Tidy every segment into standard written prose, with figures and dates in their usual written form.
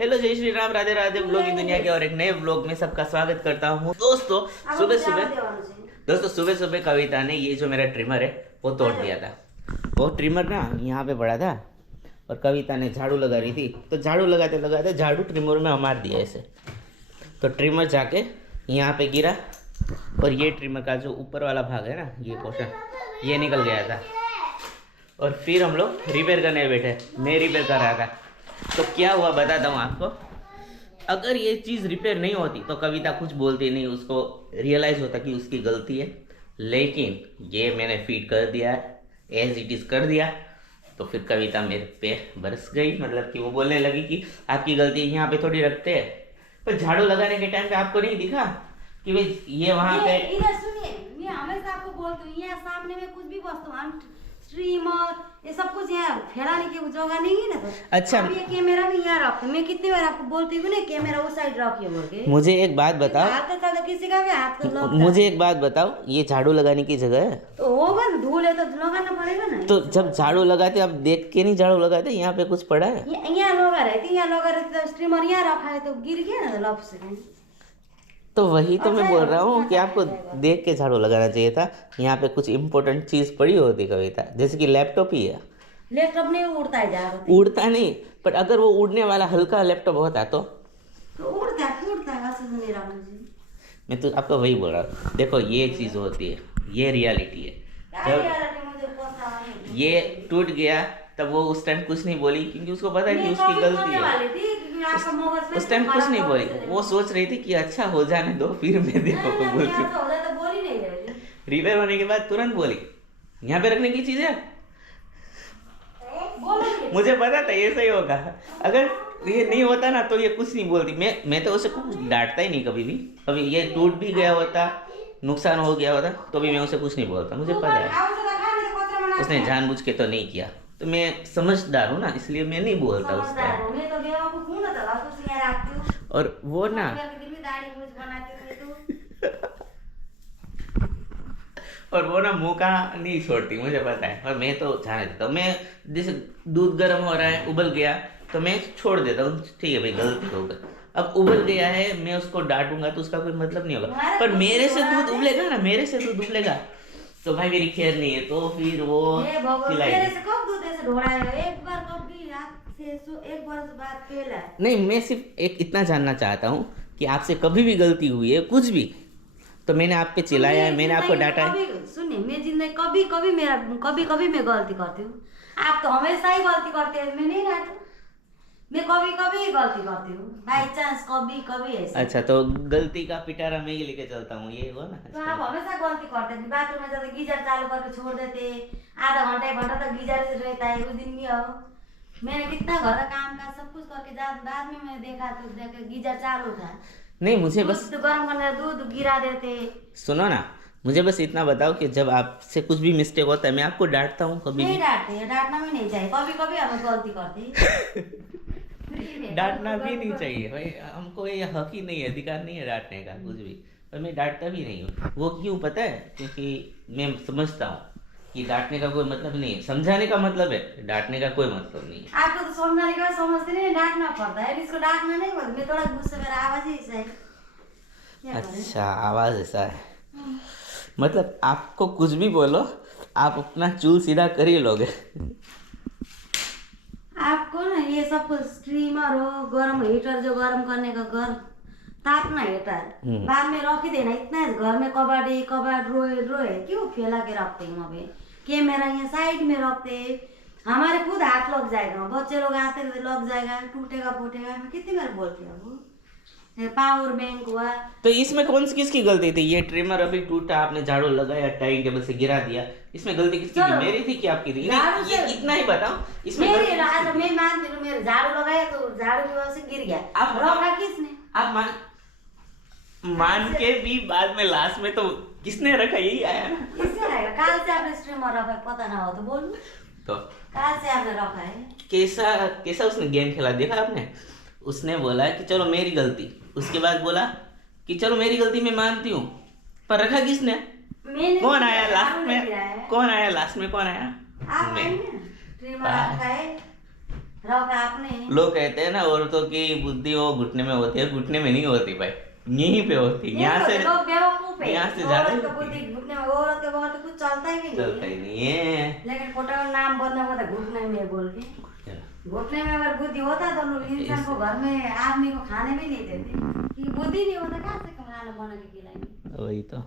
Hello जय Shri Ram, Radhe Radhe. Vlog की दुनिया के और एक नए व्लॉग में सबका स्वागत करता हूँ। दोस्तों सुबह सुबह कविता ने ये जो मेरा ट्रिमर है वो तोड़ दिया था। वो ट्रिमर ना यहाँ पे पड़ा था और कविता ने झाड़ू लगा रही थी, तो झाड़ू लगाते लगाते झाड़ू ट्रिमर में मार दिया ऐसे, तो ट्रिमर जाके यहाँ पे गिरा और ये ट्रिमर का जो ऊपर वाला भाग है ना, ये पोर्शन ये निकल गया था। और फिर हम लोग रिपेयर करने बैठे, मैं रिपेयर कर रहा था। तो क्या हुआ बताता हूँ आपको। अगर ये चीज़ रिपेयर नहीं होती तो कविता कुछ बोलती नहीं, उसको रियलाइज़ होता कि उसकी गलती है, लेकिन ये मैंने फीड कर दिया, एज इट इज़ कर दिया। तो फिर कविता मेरे पे बरस गई, मतलब कि वो बोलने लगी कि आपकी गलती यहाँ पे थोड़ी रखते हैं। पर झाड़ू लगाने के टाइम पे आपको नहीं दिखा कि भाई ये वहाँ पे। इधर सुनिए, मैं हमेशा आपको बोलती हूँ, यहाँ सामने में कुछ भी वस्तु स्ट्रीमर ये सब कुछ यहाँ फैलाने की जगह नहीं है ना। तो अच्छा, अब ये कैमरा भी यहाँ रखते, मैं कितनी बार आपको बोलती हूँ ना कैमरा उस साइड रखिए बोल के। मुझे एक बात बताओ, हाथ तो किसी का भी हाथ तो मुझे एक बात बताओ, ये झाड़ू लगाने की जगह है तो होगा ना, धूल है तो लगाना पड़ेगा ना। तो जब झाड़ू लगाते आप देख के नहीं झाड़ू लगाते, यहाँ पे कुछ पड़ा है? यहाँ लगा रहती तो स्ट्रीमर यहाँ रखा है तो गिर गया ना लप से। तो वही तो मैं बोल रहा हूँ कि आपको देख के झाड़ू लगाना चाहिए था। यहाँ पे कुछ इम्पोर्टेंट चीज़ पड़ी होती कविता, जैसे कि लैपटॉप ही है। लैपटॉप नहीं उड़ता है जा रहा, उड़ता नहीं, पर अगर वो उड़ने वाला हल्का लैपटॉप होता तो उड़ता है मेरा। मैं तो आपको वही बोल रहा हूँ। देखो ये चीज़ होती है, ये रियलिटी है। जब ये टूट गया तब वो उस टाइम कुछ नहीं बोली, क्योंकि उसको पता है कि उसकी गलती है। उस टाइम कुछ नहीं बोली, वो सोच रही थी कि अच्छा हो जाने दो, फिर मैं देखो को बोलती हूँ। रिपेयर होने के बाद तुरंत बोली यहाँ पे रखने की चीज़ है। मुझे पता था ये सही होगा, अगर ये नहीं होता ना तो ये कुछ नहीं बोलती। मैं तो उसे कुछ डांटता ही नहीं कभी भी। अभी ये टूट भी गया होता, नुकसान हो गया होता, तो भी मैं उसे कुछ नहीं बोलता। मुझे पता है उसने जानबूझ के तो नहीं किया, तो मैं समझदार हूँ ना, इसलिए मैं नहीं बोलता उस टाइम। और वो ना और वो ना मुँह का नहीं छोड़ती, मुझे पता है। और मैं तो जाने देता हूँ। मैं जैसे दूध गर्म हो रहा है, उबल गया तो मैं छोड़ देता हूँ, ठीक है भाई गलती हो गई। अब उबल गया है, मैं उसको डांटूंगा तो उसका कोई मतलब नहीं होगा। पर मेरे से दूध उबलेगा ना, मेरे से दूध उबलेगा तो भाई मेरी खैर नहीं है, तो फिर वो नहीं। मैं सिर्फ एक इतना जानना चाहता हूँ कि आपसे कभी भी गलती हुई है कुछ भी, तो मैंने आप पे चिल्लाया है, मैंने आपको डांटा है? सुनिए, मैं जिंदगी कभी कभी मैं गलती करती हूँ। आप तो हमेशा ही गलती करते हैं, मैं नहीं डांटू। मैं कभी कभी गलती करती हूँ, बाई चांस कभी ऐसे। अच्छा, तो गलती का पिटारा मैं ही लेके चलता हूँ, ये हो ना। तो आप हमेशा गलती करते थे, बाथरूम में जाते गीजर चालू करके छोड़ देते, आधा घंटा 1 घंटा तक गीजर से रहता है। उस दिन भी हो, मैंने कितना घर का काम का सब कुछ करके बाद में मैं देखा तो गीजर चालू था। नहीं, मुझे बस गर्म करने दूध गिरा देते। सुनो ना, मुझे बस इतना बताओ कि जब आपसे कुछ भी मिस्टेक होता है मैं आपको डांटता हूँ? कभी नहीं डांटते, डांटना भी नहीं चाहिए। कभी कभी हम गलती करते डांटना भी नहीं चाहिए भाई, हमको ये हक ही नहीं है, अधिकार नहीं है डांटने का कुछ भी। पर मैं डांटता भी नहीं हूँ। वो क्यों पता है? क्योंकि मैं समझता हूँ कि डांटने का कोई मतलब नहीं है, समझाने का मतलब है, डांटने का कोई मतलब नहीं है। आपको तो समझाने का समझते नहीं, डांटना पड़ता है। इसको डांटना नहीं पड़ता। मैं थोड़ा गुस्से, मेरा आवाज ही ऐसा है। अच्छा, आवाज ऐसा है, मतलब आपको कुछ भी बोलो आप अपना चूल सीधा कर ही लोगे। आपको ना ये सब कुछ स्ट्रीमर हो, गर्म हीटर जो गर्म करने का घर तापना हीटर बाद में रख ही देना। इतना घर में कबाड़ रोए क्यों फैला के रखते हैं? वहाँ पे कैमरा यहाँ साइड में रखते, हमारे खुद हाथ लग जाएगा, बच्चे लोग आते लग जाएगा, टूटेगा फूटेगा। मैं कितनी बार बोलती हूँ। पावर बैंक हुआ तो इसमें कौन सी किसकी गलती थी? ये ट्रिमर अभी टूटा, आपने झाड़ू लगाया, टाइम टेबल से गिरा दिया, इसमें गलती किसकी थी? मेरी थी कि आपकी थी? ये इतना ही बताओ इसमें। मैं मानती हूँ, मेरे झाड़ू लगाया तो झाड़ू की वजह से गिर गया। आप रखा किसने? आप मान के भी बाद में लास्ट में तो किसने रखा? यही आया ना। किसने रखा? काल से आपने स्ट्रीमर रखा है, पता ना हो तो बोलूं। तो काल से आपने रखा है। कैसा उसने गेम खेला देखा आपने? उसने बोला कि चलो मेरी गलती, उसके बाद बोला कि चलो मेरी गलती मैं मानती हूँ, पर रखा किसने? कौन आया लास्ट में? कौन आया लास्ट में? कौन आया? आप आए ना, ट्रिमर रखा है। रखा आपने। लोग कहते हैं ना औरतों की बुद्धि वो घुटने में होती है, घुटने में नहीं होती भाई, यहीं पे होती है। यहाँ से लोग बेवकूफ है। यहाँ से ज्यादा औरत का बुद्धि घुटने में, औरत के बगैर तो कुछ चलता ही नहीं चलता ही नहीं है। लेकिन फोटो में नाम बदलना पड़ता घुटने में बोल के। घुटने में अगर बुद्धि होता तो लोग इंसान को घर में आदमी को खाने भी नहीं देते। कि बुद्धि नहीं होता कहाँ से खाना बना के खिलाएंगे। वही तो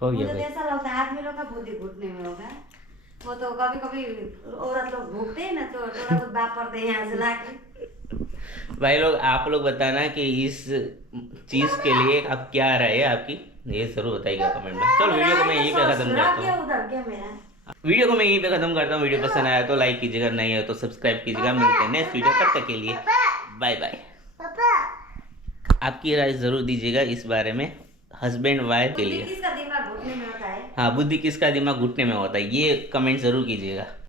हो गया मुझे तो भाई। ऐसा लगता है आदमी लोग का बुद्धि घुटने में होगा। वो तो कभी कभी औरत लोग भूखते हैं ना तो थोड़ा बहुत बाप पड़ते हैं यहाँ से लाके। भाई लोग आप लोग बताना कि इस चीज के लिए आप क्या राय है आपकी, ये जरूर बताइएगा कमेंट में। चलो वीडियो को मैं यहीं पे खत्म करता हूँ। उधर क्या मेरा वीडियो को मैं यहीं पे खत्म करता हूँ। वीडियो पसंद आया तो लाइक कीजिएगा, नहीं है तो सब्सक्राइब कीजिएगा। मिलते हैं नेक्स्ट वीडियो, तब तक के लिए बाय बाय। आपकी राय जरूर दीजिएगा इस बारे में, हस्बैंड वाइफ के लिए। किसका दिमाग घुटने में होता है? हाँ, बुद्धि किसका दिमाग घुटने में होता है, ये कमेंट जरूर कीजिएगा।